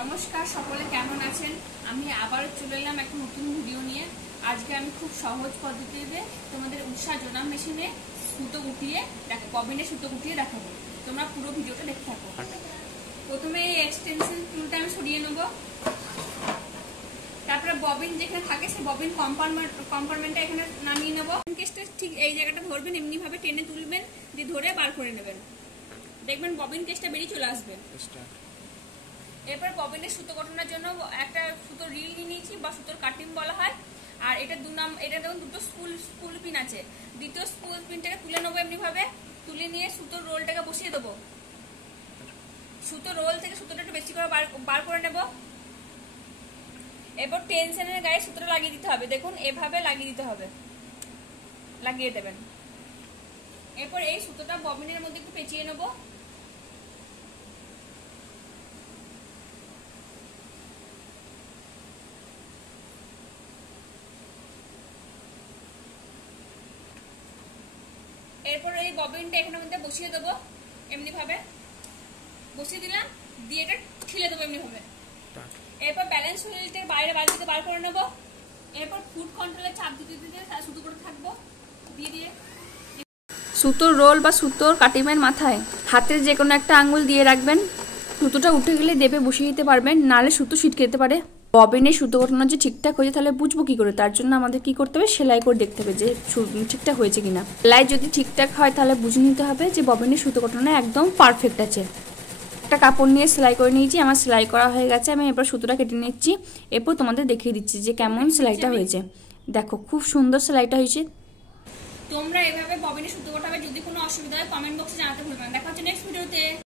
নমস্কার সকলে, কেমন আছেন? আমি আবার চলে এলাম একটা নতুন ভিডিও নিয়ে। আজকে আমি খুব সহজ পদ্ধতিতে তোমাদের উষা জোড়া মেশিনে সুতো গুটিয়ে ববিনে সুতো গুটিয়ে দেখাবো। তোমরা পুরো ভিডিওটা দেখতে থাকো। প্রথমে এই এক্সটেনশন টুলটা আমি সরিয়ে নেব। তারপরে ববিন যেখানে থাকে সেই ববিন কম্পার্টমেন্টটা এখানে নামিয়ে নেব। কেসটা ঠিক এই জায়গাটা ধরবেন, এমনি ভাবে টেনে তুলবেন, দিয়ে ধরে বার করে নেবেন। দেখবেন ববিন কেসটা বেরিয়ে চলে আসবে। এরপর ববিনের সুতো কাটানোর জন্য একটা সুতোর রিল নিয়ে নিয়েছি, বা সুতোর কাটিং বলা হয়। আর এটা এটা দেখুন দুটো স্পুল পিন আছে। দ্বিতীয় স্পুল পিনটাকে তুলে নেবো, এমনি ভাবে তুলে নিয়ে সুতোর রোলটাকে বসিয়ে দেবো। সুতোর রোল থেকে সুতোটা একটু বেশি করে বার করে নেব। এরপর টেনশনের গায়ে সুতোটা লাগিয়ে দিতে হবে। দেখুন এভাবে লাগিয়ে দিতে হবে, লাগিয়ে দেবেন। এরপর এই সুতোটা ববিনের মধ্যে একটু পেঁচিয়ে নেবো। এরপর এই ববিনটা এখানের মধ্যে বসিয়ে দেবো, এমনি ভাবে বসিয়ে দিলাম, দিয়ে এটা ঠেলে দেবো এমনি ভাবে। এরপর ব্যালেন্স হুইলটা বাইরে দিকে বার করে নেবো। এরপর ফুট কন্ট্রোলে চাপ দিতে দিতে সুতো করে থাকবো, দিয়ে সুতোর রোল বা সুতোর কাটিমের মাথায় হাতের যে কোনো একটা আঙ্গুল দিয়ে রাখবেন। সুতোটা উঠে গেলে দেবে বসিয়ে দিতে পারবেন, নাহলে সুতো ছিটকে যেতে পারে। ববিনে সুতো কাটানো যে ঠিকঠাক হয়েছে তাহলে বুঝবো কি করে? তার জন্য আমাদের কি করতে হবে, সেলাই করে দেখতে হবে যে ঠিকঠাক হয়েছে কিনা। সেলাই যদি ঠিকঠাক হয় তাহলে বুঝে নিতে হবে যে ববিনে সুতো কাটানো একদম পারফেক্ট আছে। একটা কাপড় নিয়ে সেলাই করে নিয়েছি, আমার সেলাই করা হয়ে গেছে। আমি এরপর সুতোটা কেটে নিচ্ছি। এরপর তোমাদের দেখিয়ে দিচ্ছি যে কেমন সেলাইটা হয়েছে। দেখো খুব সুন্দর সেলাইটা হয়েছে। তোমরা এভাবে ববিনে সুতো কাটাবে। যদি কোনো অসুবিধা হয় কমেন্ট বক্সে জানাতে ভুলবেন না। দেখা হচ্ছে নেক্সট ভিডিওতে।